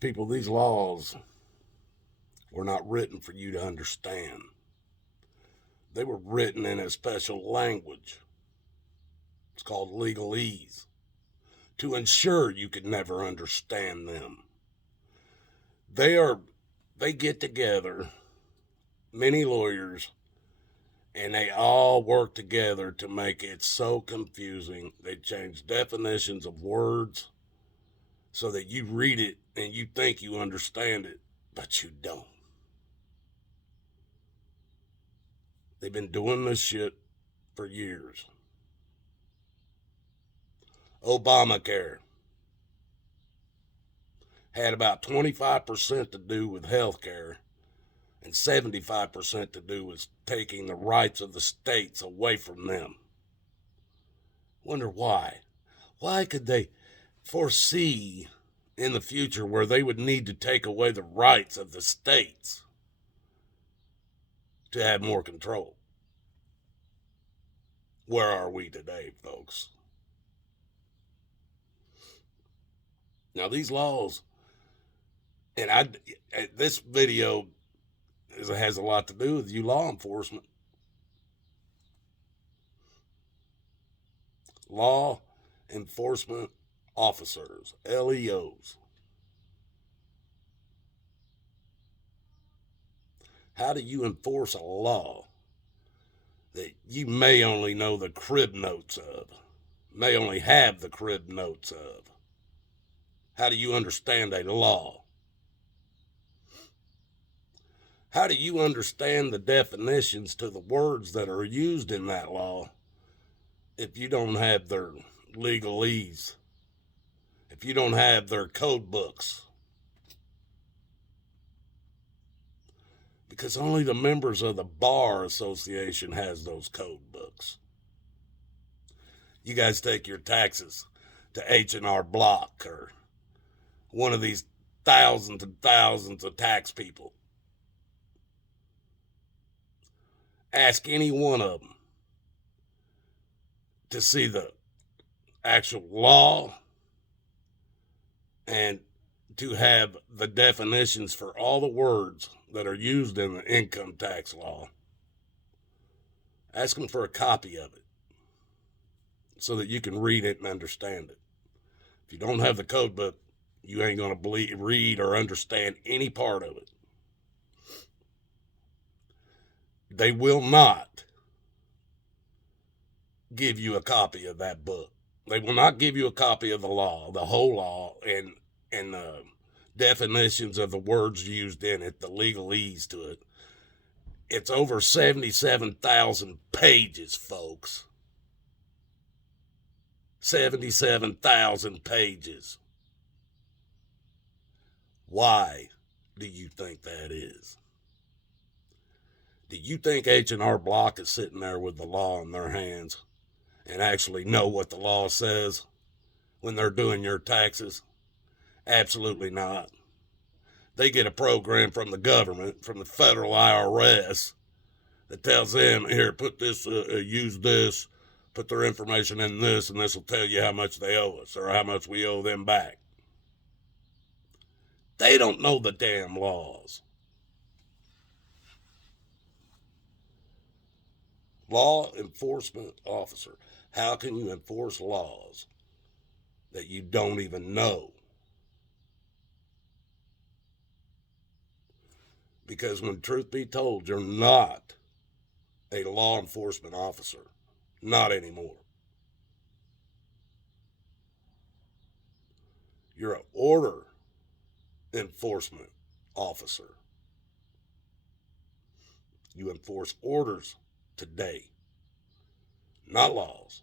People, these laws were not written for you to understand. They were written in a special language. It's called legalese, to ensure you could never understand them. They get together, many lawyers, and they all work together to make it so confusing. They change definitions of words so that you read it and you think you understand it, but you don't. They've been doing this shit for years. Obamacare had about 25% to do with health care and 75% to do with taking the rights of the states away from them. Wonder why? Why could they foresee in the future where they would need to take away the rights of the states to have more control? Where are we today, folks? Now, these laws, and this video has a lot to do with you law enforcement. Law enforcement officers, LEOs. How do you enforce a law that you may only know the crib notes of, may only have the crib notes of? How do you understand a law? How do you understand the definitions to the words that are used in that law if you don't have their legalese, if you don't have their code books? Because only the members of the Bar Association has those code books. You guys take your taxes to H&R Block or one of these thousands and thousands of tax people. Ask any one of them to see the actual law and to have the definitions for all the words that are used in the income tax law. Ask them for a copy of it so that you can read it and understand it. If you don't have the code book, you ain't going to read or understand any part of it. They will not give you a copy of that book. They will not give you a copy of the law, the whole law, and the definitions of the words used in it, the legalese to it. It's over 77,000 pages, folks. 77,000 pages. Why do you think that is? Do you think H&R Block is sitting there with the law in their hands and actually know what the law says when they're doing your taxes? Absolutely not. They get a program from the government, from the federal IRS, that tells them, here, put this, use this, put their information in this, and this will tell you how much they owe us or how much we owe them back. They don't know the damn laws. Law enforcement officer. How can you enforce laws that you don't even know? Because when truth be told, you're not a law enforcement officer. Not anymore. You're an order enforcement officer. You enforce orders today, not laws.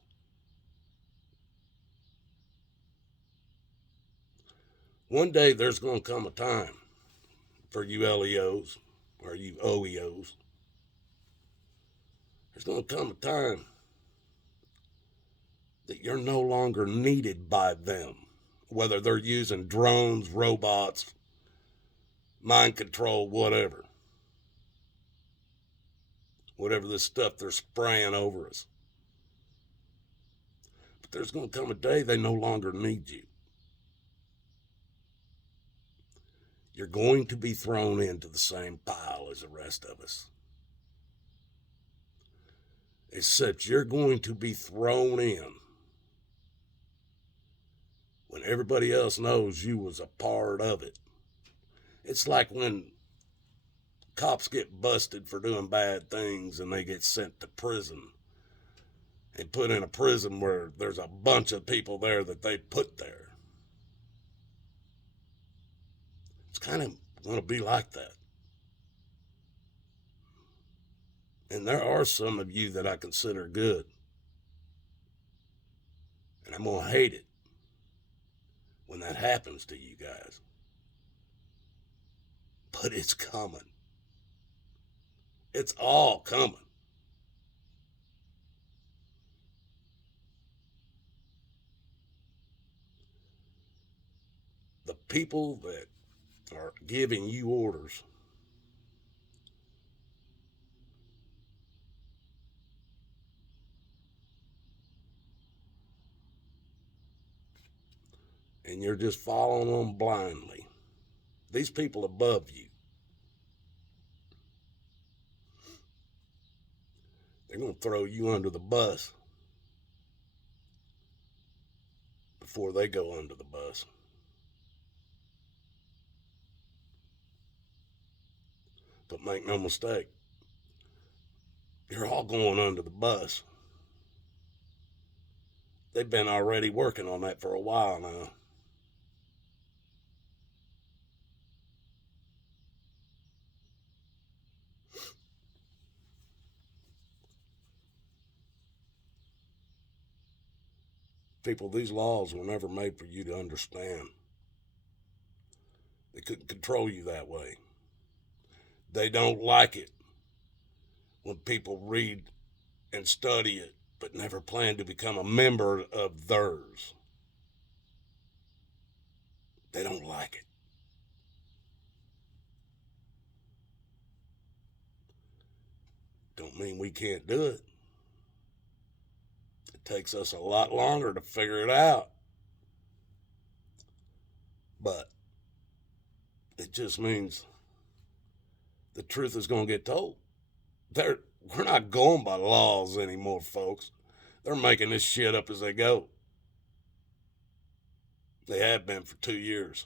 One day there's going to come a time for you LEOs or you OEOs. There's going to come a time that you're no longer needed by them, whether they're using drones, robots, mind control, whatever this stuff they're spraying over us. But there's going to come a day they no longer need you. you're going to be thrown into the same pile as the rest of us. Except you're going to be thrown in when everybody else knows you was a part of it. It's like when cops get busted for doing bad things and they get sent to prison and put in a prison where there's a bunch of people there that they put there. It's kind of going to be like that. And there are some of you that I consider good. And I'm going to hate it when that happens to you guys. But it's coming. It's all coming. The people that are giving you orders and you're just following them blindly. These people above you, they're going to throw you under the bus before they go under the bus. But make no mistake, you're all going under the bus. They've been already working on that for a while now. People, these laws were never made for you to understand. They couldn't control you that way. They don't like it when people read and study it, but never plan to become a member of theirs. They don't like it. Don't mean we can't do it. It takes us a lot longer to figure it out. But it just means the truth is going to get told. We're not going by laws anymore, folks. They're making this shit up as they go. They have been for 2 years.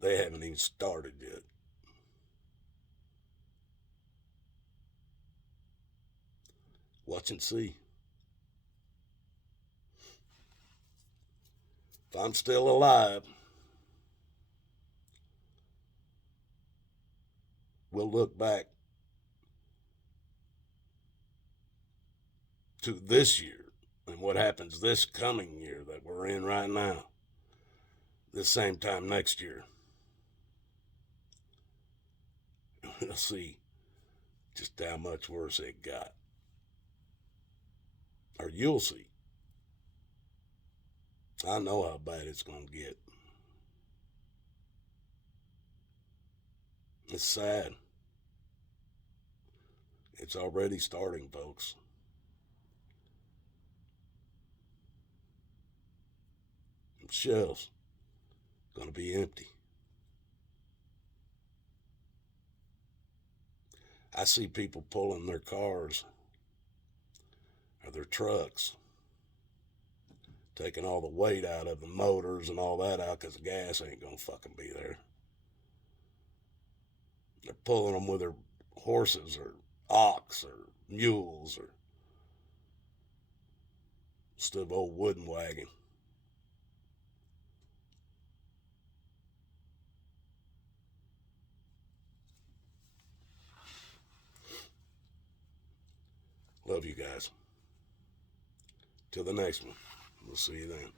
They haven't even started yet. Watch and see. If I'm still alive, we'll look back to this year and what happens this coming year that we're in right now, this same time next year. We'll see just how much worse it got. Or you'll see. I know how bad it's going to get. It's sad. It's already starting, folks. The shelves going to be empty. I see people pulling their cars or their trucks, taking all the weight out of the motors and all that out because the gas ain't going to fucking be there. They're pulling them with their horses or ox or mules or instead of old wooden wagon. Love you guys. Till the next one. We'll see you then.